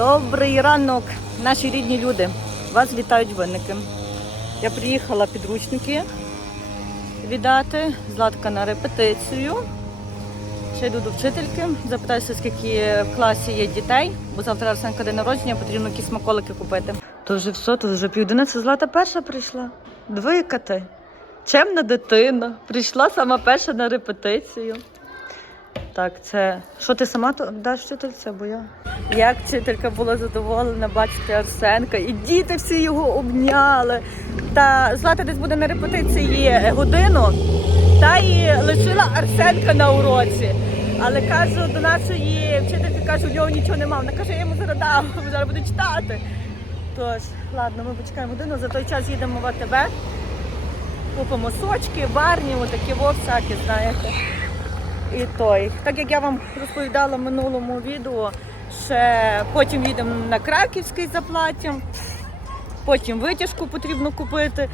Добрий ранок, наші рідні люди. Вас вітають винники. Я приїхала підручники віддати, Златка на репетицію. Ще йду до вчительки, запитаюся, скільки в класі є дітей, бо завтра Арсенка день народження, потрібно якісь смаколики купити. То вже все, то вже південниця. Злата перша прийшла. Двикати. Чемна дитина. Прийшла сама перша на репетицію. Так, це. Що ти сама даш вчительця, бо я. Як вчителька була задоволена бачити Арсенка, і діти всі його обняли. Та Злата десь буде на репетиції годину, та й лишила Арсенка на уроці. Але кажу до нашої вчительки, кажу, в нього нічого нема. Вона каже, я йому зараз дам, зараз буде читати. Тож, ладно, ми почекаємо годину, за той час їдемо в АТБ, купимо сочки, барні, отакі во всякі, знаєте. І той. Так як я вам розповідала в минулому відео, ще потім їдемо на Краківський за потім витяжку потрібно купити.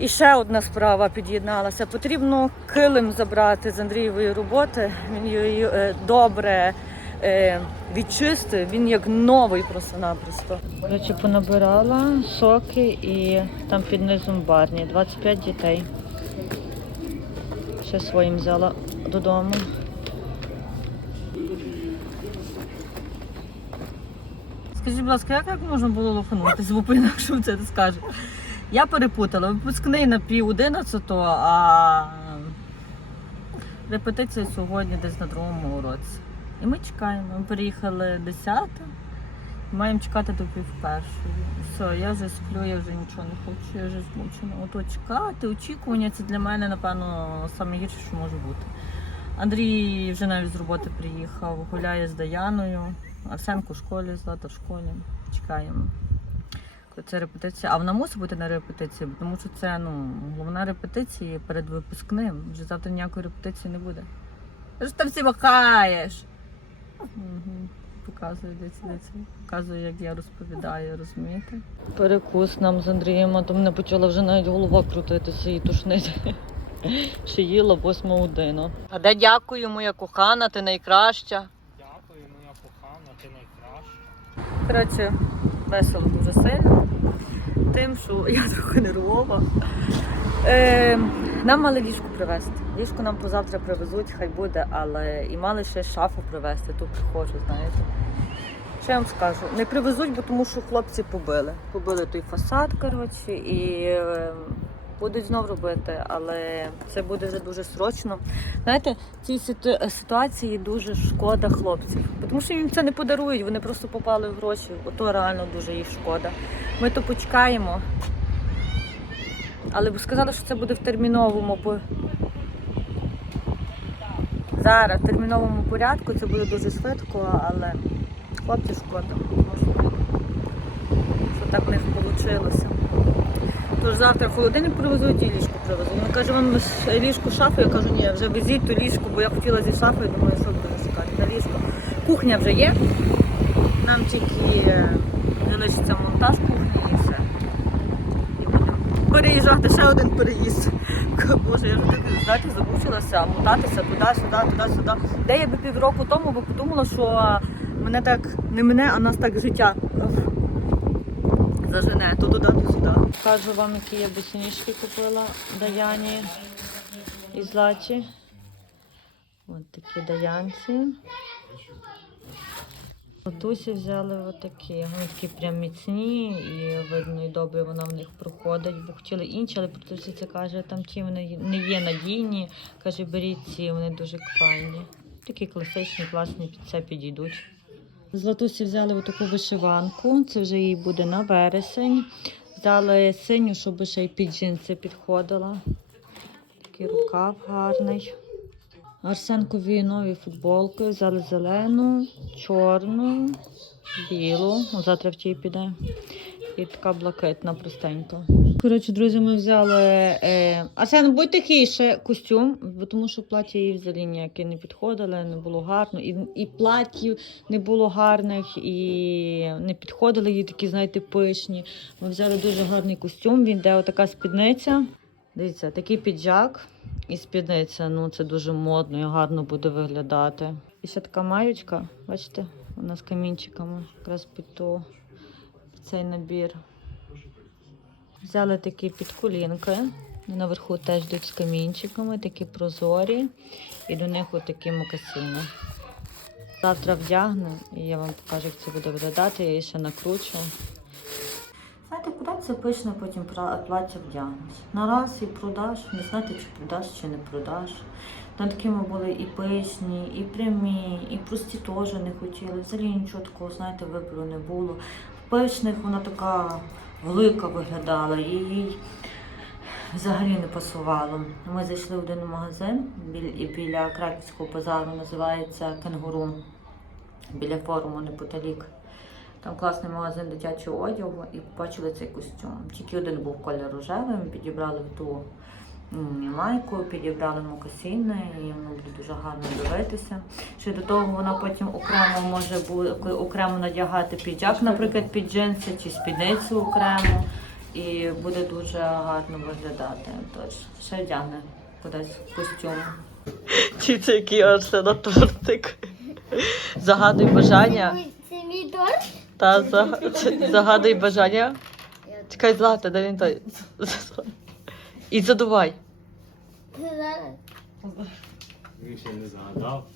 І ще одна справа під'єдналася. Потрібно килим забрати з Андрієвої роботи. Він її е, добре е, відчистив, він як новий просто-напросто. Коротше, понабирала соки і там під низом барні. 25 дітей. Ще своїм взяла додому. Скажіть, будь ласка, як, можна було лоханутися, бо по-інакшому це не скаже. Я перепутала. Випускний на пів одинадцятого, а репетиція сьогодні десь на другому уроці. І ми чекаємо. Ми переїхали 10 маємо чекати до пів першої. Все, я вже сплю, я вже нічого не хочу, я вже змучена. Ото чекати, очікування це для мене, напевно, найгірше, що може бути. Андрій вже навіть з роботи приїхав, гуляє з Даяною, Арсенко в школі, Злата в школі. Чекаємо. Це репетиція, а вона мусить бути на репетиції, тому що це ну, головна репетиція перед випускним. Вже завтра ніякої репетиції не буде. Що ж ти всі махаєш? Угу. Показує, дивіться, дивіться. Показує, як я розповідаю, розумієте? Перекус нам з Андрієм, а то мене почала вже навіть голова крутитися і тушнити. Ще їла восьму годину. А де дякую, моя кохана, ти найкраща. Дякую, моя кохана, ти найкраща. Коротше, весело дуже сильно. Тим, що я трохи нервова. Е, нам мали ліжку привезти. Ліжку нам позавтра привезуть, хай буде, але і мали ще шафу привезти, тут приходжу, знаєте. Що я вам скажу? Не привезуть, бо тому що хлопці побили. Побили той фасад, коротше, і е, будуть знов робити, але це буде вже дуже срочно. Знаєте, в цій ситуації дуже шкода хлопців. Тому що їм це не подарують, вони просто попали в гроші. Ото реально дуже їх шкода. Ми то почекаємо. Але б сказали, що це буде в терміновому. Зараз в терміновому порядку це буде дуже швидко, але хлопці шкода. Тому що так в них вийшло. Тож завтра холодильник привезуть і ліжко привезуть. Він каже, вам ж ліжко шафу, я кажу, ні, вже везіть то ліжко, бо я хотіла зі шафою, думаю, що буду шукати на ліжко. Кухня вже є. Нам тільки е, не лишиться монтаж кухні і все. І будемо переїжджати, ще один переїзд. Боже, я вже так знаєте, замучилася мотатися туди, сюди, туди, сюди. Де я би півроку тому би подумала, що мене так, не мене, а нас так життя зажене, то туди, сюди. Кажу вам, які я босоніжки купила Даяні і Златі. Ось такі даянці. Матусі взяли отакі. Вони такі прям міцні і видно, і добре вона в них проходить. Бо хотіли інші, але продавця каже, там ті вони не є надійні. Каже, беріть ці, вони дуже файні. Такі класичні, класні, під це підійдуть. Златусі взяли отаку вишиванку, це вже їй буде на вересень. Взяли синю, щоб ще й під джинси підходила. Такий рукав гарний. Арсенкові нові футболки, взяли зелену, чорну, білу. Завтра в тій піде. І така блакитна простенька. Коротше, друзі, ми взяли. Е... Арсен, будь тихіше костюм, бо тому що плаття їй взагалі ніяке не підходило, не було гарно. І, і платтів не було гарних, і не підходили їй такі, знаєте, пишні. Ми взяли дуже гарний костюм. Він де отака спідниця. Дивіться, такий піджак і спідниця. Ну це дуже модно і гарно буде виглядати. І ще така маючка, бачите, Вона з камінчиками, якраз під під цей набір. Взяли такі підколінки. Наверху теж йдуть з камінчиками, такі прозорі. І до них отакі мокасини. Завтра вдягну і я вам покажу, як це буде виглядати. Я її ще накручу. Знаєте, куди це пишне потім плаття вдягнеш? На раз і продаш, не знаєте, чи продаш, чи не продаш. Там такими були і пишні, і прямі, і прості теж не хотіли. Взагалі нічого такого, знаєте, вибору не було. В пишних вона така велика виглядала, їй взагалі не пасувало. Ми зайшли в один магазин біля Краківського базару, називається Кенгуру, біля форуму неподалік. Там класний магазин дитячого одягу і побачили цей костюм. Тільки один був колір рожевий, ми підібрали ту м, майку, підібрали мокасини, і воно буде дуже гарно дивитися. Ще до того вона потім окремо може бу- окремо надягати піджак, наприклад, під джинси чи спідницю окремо. І буде дуже гарно виглядати. Тож ще вдягне кудись костюм. Дивіться, який Арсена тортик. Загадуй бажання. Це мій торт? Та загадуй бажання. Чекай, злата, де він той. І задувай. Він ще не загадав.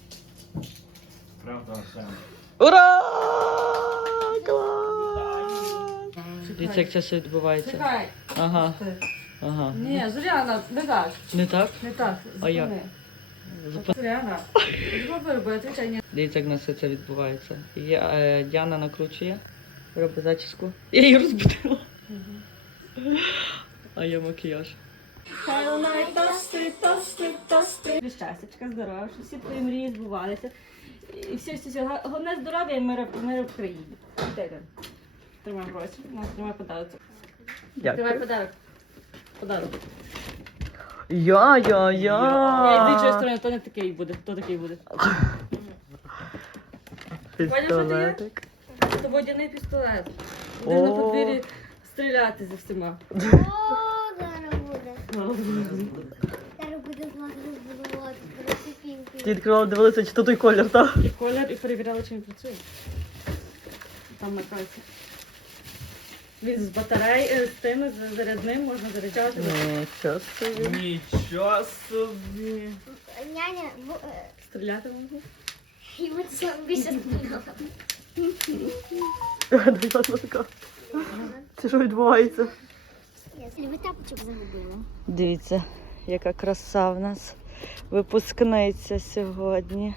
Правда, все. Ура! Клас! Дивіться, як це все відбувається. Чекай. Ага. Ага. Ні, Зоряна, не так. Не так? Не так. А як? Зупини. Зупи- Зоряна. Зроби, ні. Дивіться, як у нас все це відбувається. Я, е, Діана накручує, робить зачіску. Я її розбудила. А я макіяж. Щастячка, здоров'я, щоб всі твої мрії збувалися. І все, все, все. Головне здоров'я і мир, мир в країні. Тримай гроші. На, Тримай подарок. Тримай подарок. Подарок. Я, я, Я йди я. сторони, то не такий буде, то такий буде. Що? Пістолетик. Це водяний пістолет. Будеш на О. подвір'ї стріляти за всіма. О, зараз буде. Зараз буде злати розбудувати, розсипінки. Ти відкривала, дивилася, чи то той колір, так? І колір, і перевіряли, чи він працює. Там на касі. Він з батарей, е, з тими, з зарядним, можна заряджати. Нічого собі. Нічого собі. Няня, бу- е, Стріляти можна. йому це більше сподобалося. Це що відбувається? Ви тапочок загубили. Дивіться, яка краса в нас випускниця сьогодні.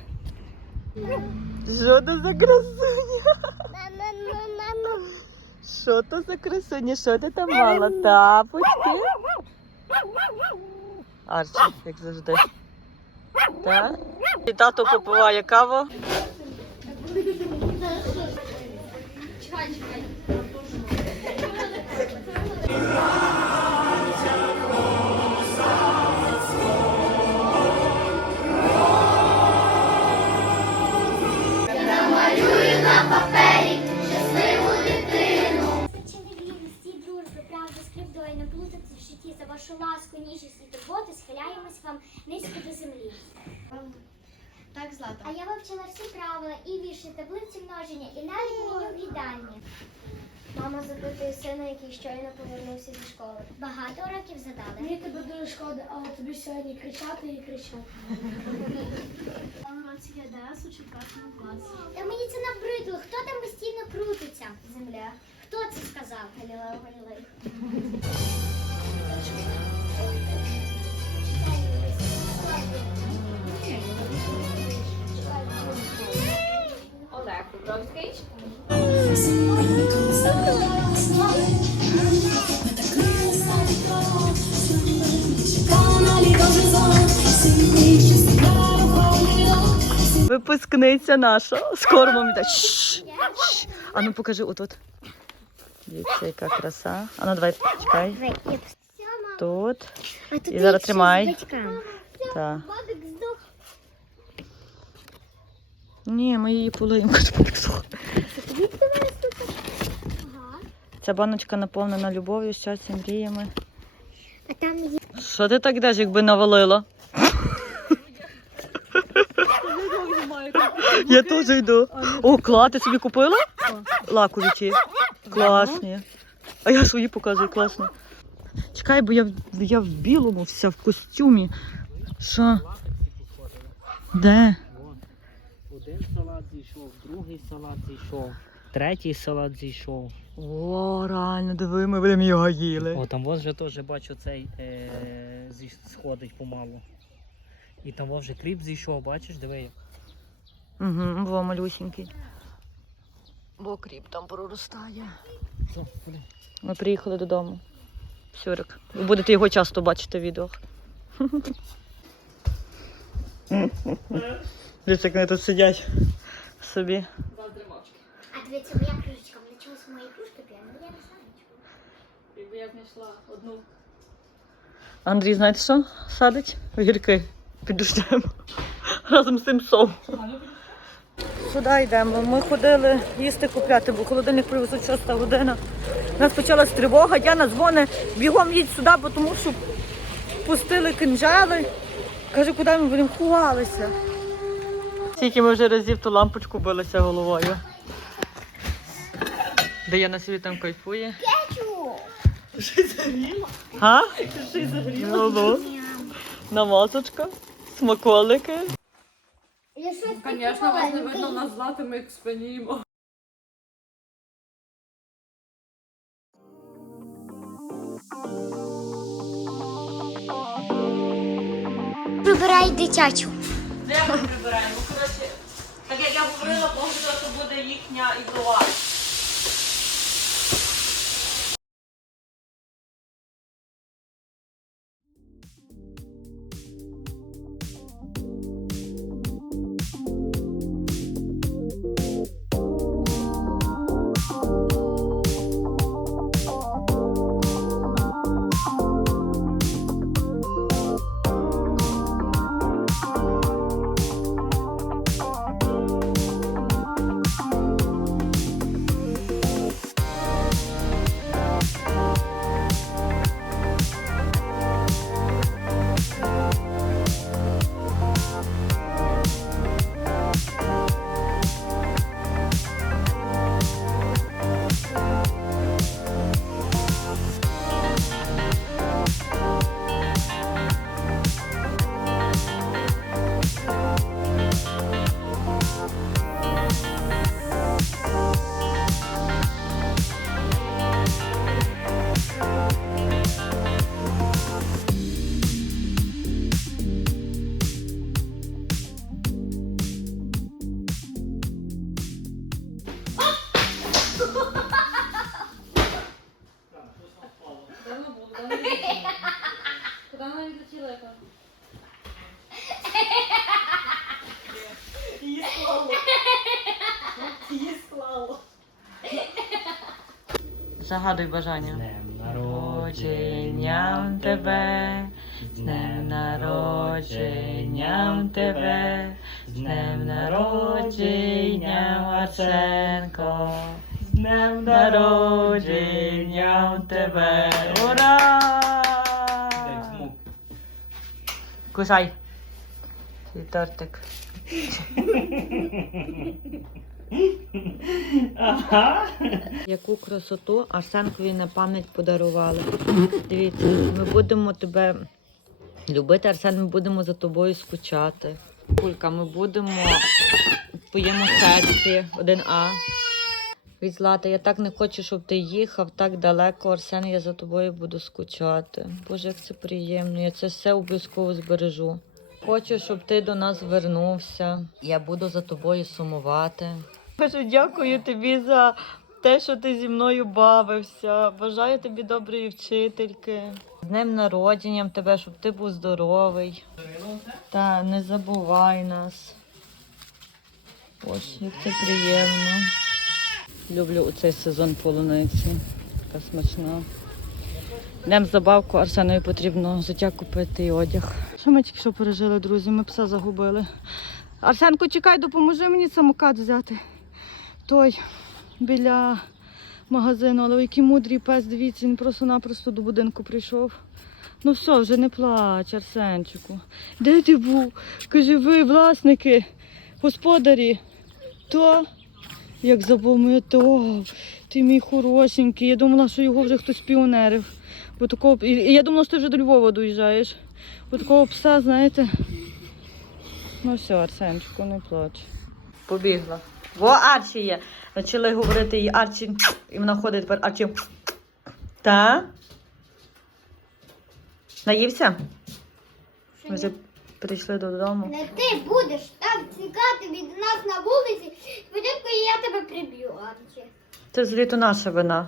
Що то за красуня? Що то за красуня? Що ти там мала? Тапочки? Арчі, як завжди. Так? І тато попиває каву. Вашу ласку, ніжність і турботу схиляємось вам низько до землі. Так, Злата. А я вивчила всі правила і вірші, таблиці множення, і навіть меню в їдальні. Мама запитує сина, який щойно повернувся зі школи. Багато уроків задали. Мені тебе дуже шкода, але тобі сьогодні кричати і кричати. Уроці ЄДС у четвертому класі. Та мені це набридло. Хто там постійно крутиться? Земля. Хто це сказав? Галілео Галілей. Олег Кубровський. Випускниця наша. З кормом. Так. Шш, шш. А ну покажи отут. Дивіться, яка краса. А ну давай, чекай. Тут. І зараз тримай. Так. Бабик здох. Ні, ми її тут? Ця баночка наповнена любов'ю, щастям, мріями. А там є Що ти так йдеш, якби навалило? Я теж йду. О, клад, ти собі купила? Лакові Класні. А я свої показую, класні. Чекай, бо я, в- я в білому вся в костюмі. Що? Де? Один салат зійшов, другий салат зійшов, третій салат зійшов. О, реально, диви, ми будемо його їли. О, там вже теж бачу цей е, зі- сходить помалу. І там вже кріп зійшов, бачиш, диви. як. Угу, во малюсенький. Бо кріп там проростає. Ми приїхали додому. Сюрик. Ви будете його часто бачити в відео. Дивіться, як вони тут сидять собі. А дивіться, моя кружечка, в моїй кружці п'є, ну я не знаю. Якби я знайшла одну. Андрій, знаєте що? Садить огірки під дощем. Разом з тим сом. Сюди йдемо. Ми ходили їсти купляти, бо холодильник привезуть 6 година. У нас почалась тривога, Яна дзвонить, бігом їдь сюди, бо тому що пустили кинджали. Каже, куди ми будемо ховалися. Скільки ми вже разів ту лампочку билися головою. Де я на собі там кайфує. Га? Ну, ну. Намазочка, смаколики. Я щось Звісно, вас не видно нас злати, ми експаніємо. Прибирай дитячу. Де ми прибираємо? Коротше, так як я говорила, погода, то буде їхня ідова. Загадуй бажання. Днем Народженням тебе, з днем народженням тебе, з днем народженням Арсенко, з днем народженням тебе. Ура! Кусай. Твій тортик. Яку красоту Арсенкові на пам'ять подарували. Дивіться, ми будемо тебе любити, Арсен, ми будемо за тобою скучати. Кулька, ми будемо в твоєму серці 1А. Від Злата, я так не хочу, щоб ти їхав так далеко, Арсен, я за тобою буду скучати. Боже, як це приємно. Я це все обов'язково збережу. Хочу, щоб ти до нас вернувся. Я буду за тобою сумувати. Кажу, дякую тобі за те, що ти зі мною бавився. Бажаю тобі доброї вчительки. З днем народженням тебе, щоб ти був здоровий. Та не забувай нас. Ось, як це приємно. Люблю у цей сезон полуниці. Така смачна. Днем забавку Арсенові потрібно взуття купити і одяг. Що ми тільки що пережили, друзі? Ми пса загубили. Арсенко, чекай, допоможи мені самокат взяти. Той біля магазину, але який мудрий пес, дивіться, він просто-напросто до будинку прийшов. Ну все, вже не плач, Арсенчику. Де ти був? Каже, ви, власники, господарі, Та, як запам'ятав. Ти мій хорошенький. Я думала, що його вже хтось піонерив. Бо такого... І я думала, що ти вже до Львова доїжджаєш. Бо такого пса, знаєте. Ну все, Арсенчику, не плач. Побігла. Во Арчі є. Почали говорити їй Арчі, і вона ходить тепер Арчі. Та? Наївся? Ми вже прийшли додому. Не ти будеш так тікати від нас на вулиці, спочатку я тебе приб'ю, Арчі. Це зліто наша вина.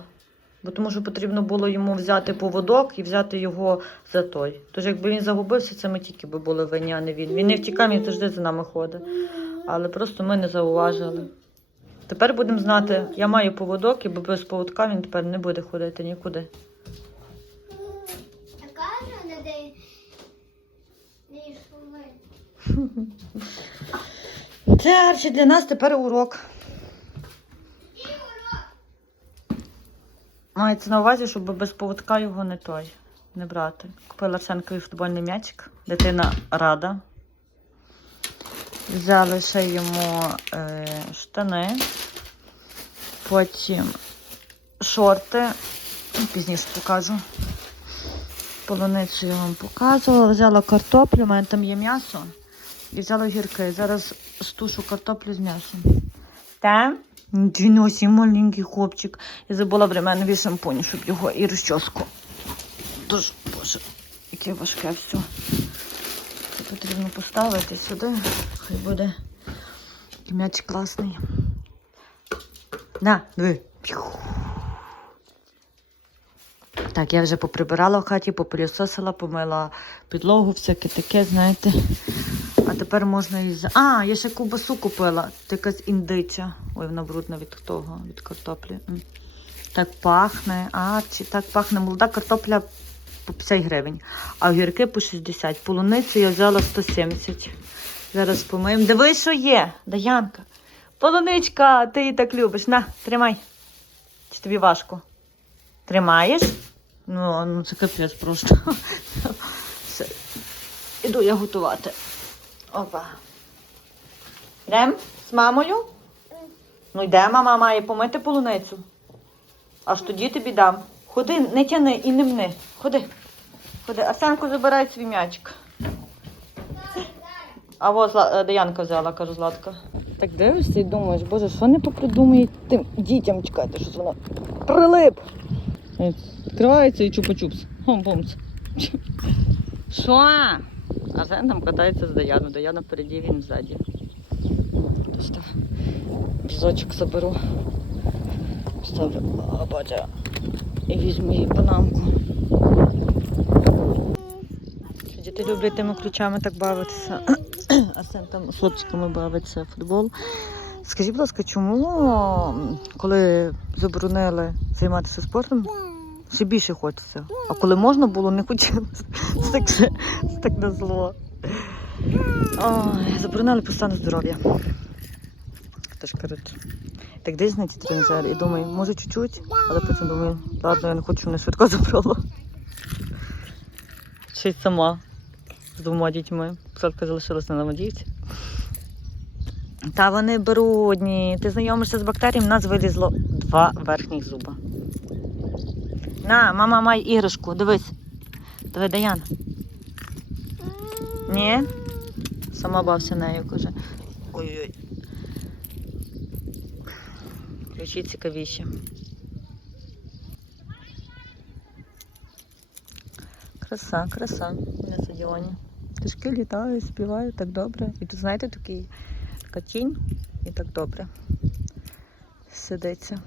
Бо тому що потрібно було йому взяти поводок і взяти його за той. Тож якби він загубився, це ми тільки би були винні, а не він. Він не втікав, він завжди за нами ходить. Але просто ми не зауважили. Тепер будемо знати, я маю поводок, і бо без поводка він тепер не буде ходити нікуди. Така не де шуми. Це Арчі для нас тепер урок. Мається на увазі, щоб без поводка його не той, не брати. Купила Арсенкові футбольний м'ячик. Дитина рада. Взяли ще йому е, штани, потім шорти. Ну, Пізніше покажу. Полуницю я вам показувала. Взяла картоплю, у мене там є м'ясо. І взяла огірки. Зараз стушу картоплю з м'ясом. Та? Нічого сі маленький хлопчик. Я забула временний шампунь, щоб його і розчоску. Тож, боже, яке важке все. Це потрібно поставити сюди. Хай буде. М'яч класний. На, диви. Так, я вже поприбирала в хаті, попилісосила, помила підлогу, всяке таке, знаєте. А тепер можна і. А, я ще ковбасу купила. Це якась індича. Ой, вона брудна від того, від картоплі. Так пахне. А, чи так пахне молода картопля по 50 гривень, а огірки по 60. Полуницю я взяла 170. Зараз помиємо. Дивись, що є, Даянка. Полуничка, ти її так любиш. На, тримай. Чи тобі важко? Тримаєш? Ну, ну це капець просто. Все. Іду я готувати. Опа. Йдем з мамою? Ну йде, мама має помити полуницю. Аж тоді тобі дам. Ходи, не тяни і не мни. Ходи. Ходи. Арсенко забирай свій м'ячик. А во Зла... е, Даянка взяла, кажу Златка. Так дивишся і думаєш, боже, що не попридумують тим дітям чекати, що воно прилип. Відкривається і чупа-чупс. Хом-бомц. Що? Арсен там катається з Даяну. Даяна впереді, він ззаді. Тож так, візочок заберу. Ставлю бача. І візьму її панамку. Що Діти люблять тими ключами так бавитися. Арсен там з хлопчиками бавиться футбол. Скажіть, будь ласка, чому, коли заборонили займатися спортом, ще більше хочеться? А коли можна було, не хотілося. Це так, так на зло. Ой, заборонили по стану здоров'я. Тож, коротше, так десь знайти тренажер і думаю, може чуть-чуть, але потім думаю, ладно, я не хочу, мене швидко забрало. Й сама з двома дітьми. Псалка залишилася на водійці. Та вони брудні. Ти знайомишся з бактеріями, в нас вилізло два верхніх зуба. На, мама має іграшку, дивись. Диви, Даяна. Ні? Сама бався нею, каже. Ой-ой. Ключі цікавіші. Краса, краса на стадіоні. Тишки літають, співають так добре. І тут, знаєте, такий, така тінь і так добре. Сидиться.